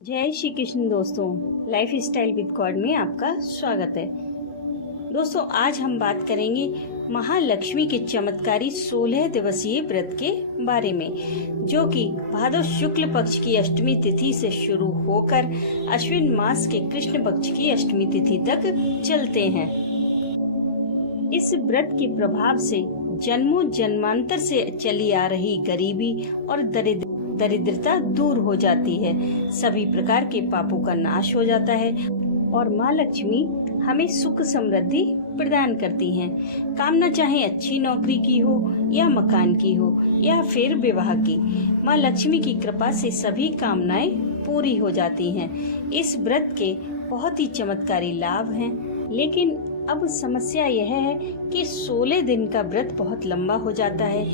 जय श्री कृष्ण दोस्तों, life style with God में आपका स्वागत है। दोस्तों, आज हम बात करेंगे महालक्ष्मी के चमत्कारी 16 दिवसीय व्रत के बारे में, जो कि भादव शुक्ल पक्ष की अष्टमी तिथि से शुरू होकर अश्विन मास के कृष्ण पक्ष की अष्टमी तिथि तक चलते हैं। इस व्रत के प्रभाव से जन्मों जन्मांतर से चली आ रही गरीबी और दरिद्रता दूर हो जाती है, सभी प्रकार के पापों का नाश हो जाता है और माँ लक्ष्मी हमें सुख समृद्धि प्रदान करती हैं। कामना चाहे अच्छी नौकरी की हो या मकान की हो या फिर विवाह की, माँ लक्ष्मी की कृपा से सभी कामनाएं पूरी हो जाती हैं। इस व्रत के बहुत ही चमत्कारी लाभ हैं, लेकिन अब समस्या यह है कि 16 दिन का व्रत बहुत लंबा हो जाता है।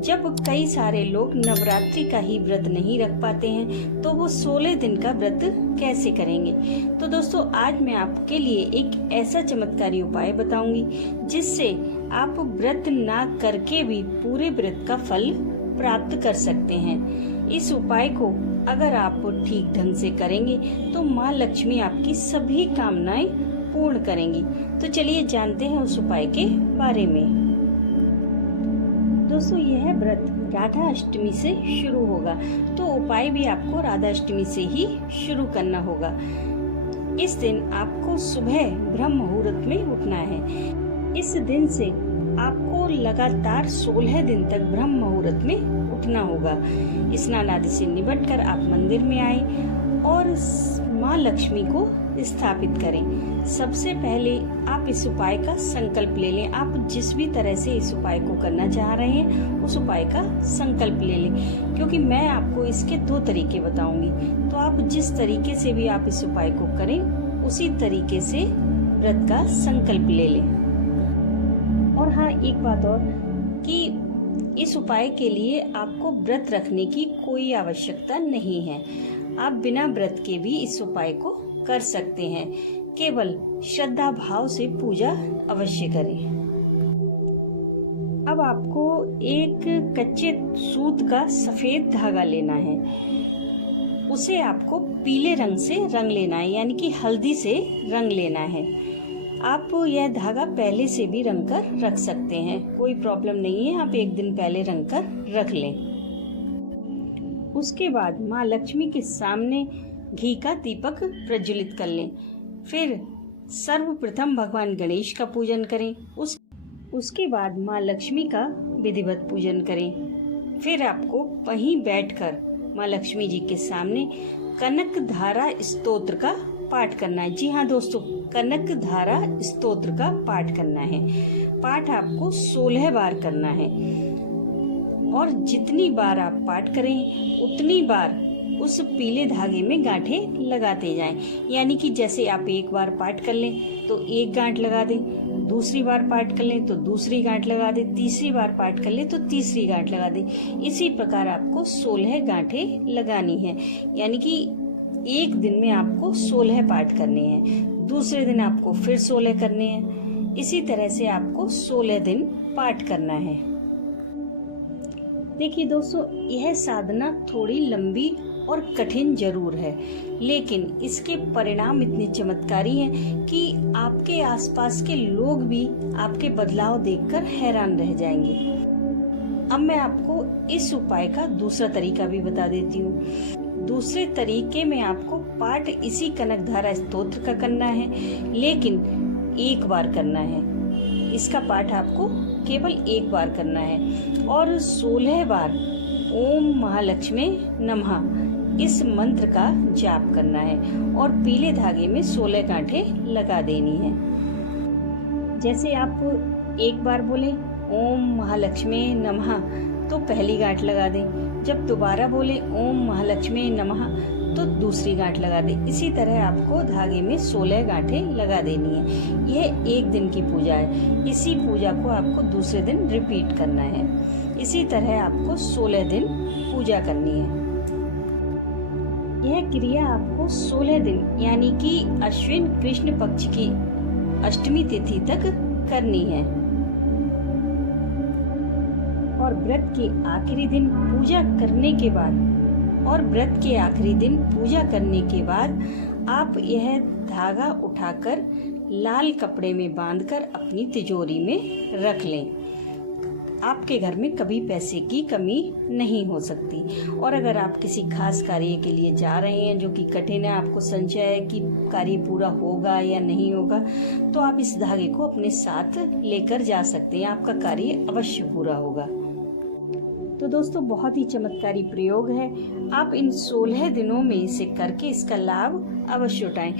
जब कई सारे लोग नवरात्रि का ही व्रत नहीं रख पाते हैं, तो वो 16 दिन का व्रत कैसे करेंगे। तो दोस्तों, आज मैं आपके लिए एक ऐसा चमत्कारी उपाय बताऊंगी जिससे आप व्रत ना करके भी पूरे व्रत का फल प्राप्त कर सकते हैं। इस उपाय को अगर आप ठीक ढंग से करेंगे तो माँ लक्ष्मी आपकी सभी कामनाएं पूर्ण करेंगी। तो चलिए जानते हैं उस उपाय के बारे में। दोस्तों, यह व्रत राधा अष्टमी से शुरू होगा, तो उपाय भी आपको राधा अष्टमी से ही शुरू करना होगा। इस दिन आपको सुबह ब्रह्म मुहूर्त में उठना है। इस दिन से आपको लगातार 16 दिन तक ब्रह्म मुहूर्त में उठना होगा। स्नान आदि से निपट कर आप मंदिर में आए और माँ लक्ष्मी को स्थापित करें। सबसे पहले आप इस उपाय का संकल्प ले लें। आप जिस भी तरह से इस उपाय को करना चाह रहे हैं, उस उपाय का संकल्प ले लें, क्योंकि मैं आपको इसके 2 तरीके बताऊंगी। तो आप जिस तरीके से भी आप इस उपाय को करें, उसी तरीके से व्रत का संकल्प ले लें। और हाँ, एक बात और कि इस उपाय के लिए आपको व्रत रखने की कोई आवश्यकता नहीं है। आप बिना व्रत के भी इस उपाय को कर सकते हैं। केवल श्रद्धा भाव से पूजा अवश्य करें। अब आपको एक कच्चे सूत का सफेद धागा लेना है। उसे आपको पीले रंग से रंग लेना है, यानी कि हल्दी से रंग लेना है। आप यह धागा पहले से भी रंग कर रख सकते हैं, कोई प्रॉब्लम नहीं है। आप एक दिन पहले रंग कर रख लें। उसके बाद माँ लक्ष्मी के सामने घी का दीपक प्रज्वलित कर लें। फिर सर्वप्रथम भगवान गणेश का पूजन करें। उसके बाद माँ लक्ष्मी का विधिवत पूजन करें। फिर आपको वहीं बैठकर माँ लक्ष्मी जी के सामने कनक धारा स्तोत्र का पाठ करना है। जी हाँ दोस्तों, कनक धारा स्तोत्र का पाठ करना है। पाठ आपको 16 बार करना है और जितनी बार आप पाठ करें उतनी बार उस पीले धागे में गांठें लगाते जाएं। यानी कि जैसे आप एक बार पाठ कर लें तो एक गांठ लगा दें, दूसरी बार पाठ कर लें तो दूसरी गांठ लगा दें, तीसरी बार पाठ कर लें तो तीसरी गांठ लगा दें। इसी प्रकार आपको 16 गांठें लगानी है। यानी कि एक दिन में आपको 16 पाठ करने हैं, दूसरे दिन आपको फिर 16 करने हैं। इसी तरह से आपको 16 दिन पाठ करना है। देखिए दोस्तों, यह साधना थोड़ी लंबी और कठिन जरूर है, लेकिन इसके परिणाम इतने चमत्कारी हैं कि आपके आसपास के लोग भी आपके बदलाव देखकर हैरान रह जाएंगे। अब मैं आपको इस उपाय का दूसरा तरीका भी बता देती हूँ। दूसरे तरीके में आपको पाठ इसी कनकधारा स्तोत्र का करना है, लेकिन एक बार करना है। इसका पाठ आपको केवल एक बार करना है और 16 बार ओम महालक्ष्मी नमः इस मंत्र का जाप करना है और पीले धागे में 16 गांठें लगा देनी है। जैसे आप एक बार बोले ओम महालक्ष्मी नमः तो पहली गांठ लगा दें। जब दोबारा बोले ओम महालक्ष्मी नमः तो दूसरी गांठ लगा दें। इसी तरह आपको धागे में 16 गांठें लगा देनी है। यह एक दिन की पूजा है। इसी पूजा को आपको दूसरे दिन रिपीट करना है। इसी तरह आपको 16 दिन पूजा करनी है। यह क्रिया आपको 16 दिन यानी कि अश्विन कृष्ण पक्ष की अष्टमी तिथि तक करनी है और व्रत के आखिरी दिन पूजा करने के बाद और व्रत के आखिरी दिन पूजा करने के बाद आप यह धागा उठाकर लाल कपड़े में बांधकर अपनी तिजोरी में रख लें। आपके घर में कभी पैसे की कमी नहीं हो सकती। और अगर आप किसी खास कार्य के लिए जा रहे हैं जो कि कठिन है, आपको संशय है कि कार्य पूरा होगा या नहीं होगा, तो आप इस धागे को अपने साथ लेकर जा सकते हैं। आपका कार्य अवश्य पूरा होगा। तो दोस्तों, बहुत ही चमत्कारी प्रयोग है। आप इन 16 दिनों में इसे करके इसका लाभ अवश्य उठाएं।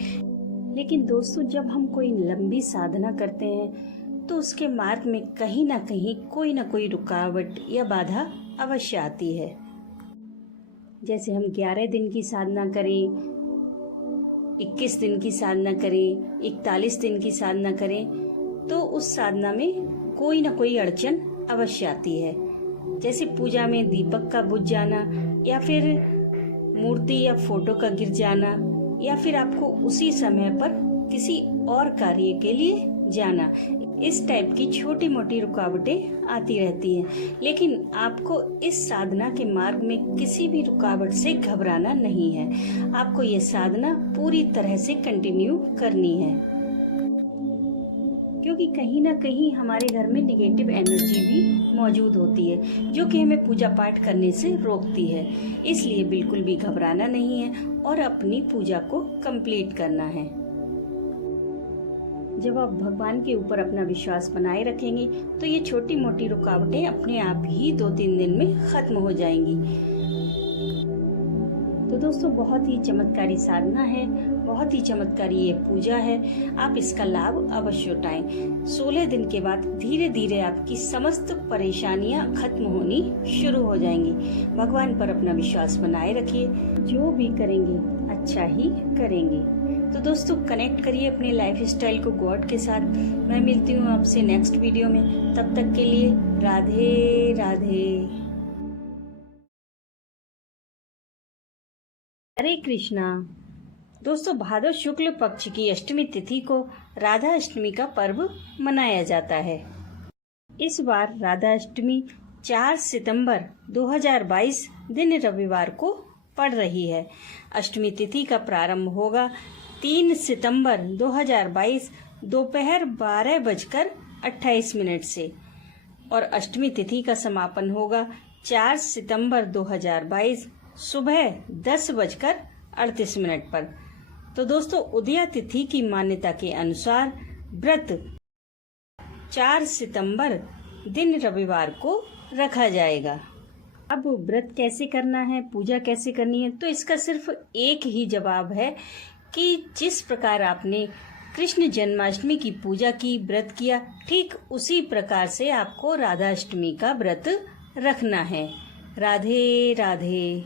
लेकिन दोस्तों, जब हम कोई लंबी साधना करते हैं तो उसके मार्ग में कहीं ना कहीं कोई ना कोई रुकावट या बाधा अवश्य आती है। जैसे हम 11 दिन की साधना करें, 21 दिन की साधना करें, 41 दिन की साधना करें, तो उस साधना में कोई ना कोई अड़चन अवश्य आती है। जैसे पूजा में दीपक का बुझ जाना, या फिर मूर्ति या फोटो का गिर जाना, या फिर आपको उसी समय पर किसी और कार्य के लिए जाना। इस टाइप की छोटी मोटी रुकावटें आती रहती हैं। लेकिन आपको इस साधना के मार्ग में किसी भी रुकावट से घबराना नहीं है। आपको ये साधना पूरी तरह से कंटिन्यू करनी है, क्योंकि कहीं ना कहीं हमारे घर में निगेटिव एनर्जी भी मौजूद होती है जो कि हमें पूजा पाठ करने से रोकती है। इसलिए बिल्कुल भी घबराना नहीं है और अपनी पूजा को कंप्लीट करना है। जब आप भगवान के ऊपर अपना विश्वास बनाए रखेंगे तो ये छोटी मोटी रुकावटें अपने आप ही 2-3 दिन में खत्म हो जाएंगी। तो दोस्तों, बहुत ही चमत्कारी साधना है, बहुत ही चमत्कारी ये पूजा है। आप इसका लाभ अवश्य उठाएं। 16 दिन के बाद धीरे धीरे आपकी समस्त परेशानियां खत्म होनी शुरू हो जाएंगी। भगवान पर अपना विश्वास बनाए रखिए। जो भी करेंगे अच्छा ही करेंगे। तो दोस्तों, कनेक्ट करिए अपने लाइफ स्टाइल को गॉड के साथ। मैं मिलती हूँ आपसे नेक्स्ट वीडियो में। तब तक के लिए राधे राधे, हरे कृष्णा। दोस्तों, भादव शुक्ल पक्ष की अष्टमी तिथि को राधा अष्टमी का पर्व मनाया जाता है। इस बार राधा अष्टमी 4 सितंबर 2022 दिन रविवार को पड़ रही है। अष्टमी तिथि का प्रारंभ होगा 3 सितंबर 2022 दोपहर 12:28 से और अष्टमी तिथि का समापन होगा 4 सितंबर 2022 सुबह 10:38 पर। तो दोस्तों, उदया तिथि की मान्यता के अनुसार व्रत 4 सितंबर दिन रविवार को रखा जाएगा। अब व्रत कैसे करना है, पूजा कैसे करनी है, तो इसका सिर्फ एक ही जवाब है कि जिस प्रकार आपने कृष्ण जन्माष्टमी की पूजा की, व्रत किया, ठीक उसी प्रकार से आपको राधा अष्टमी का व्रत रखना है। राधे राधे।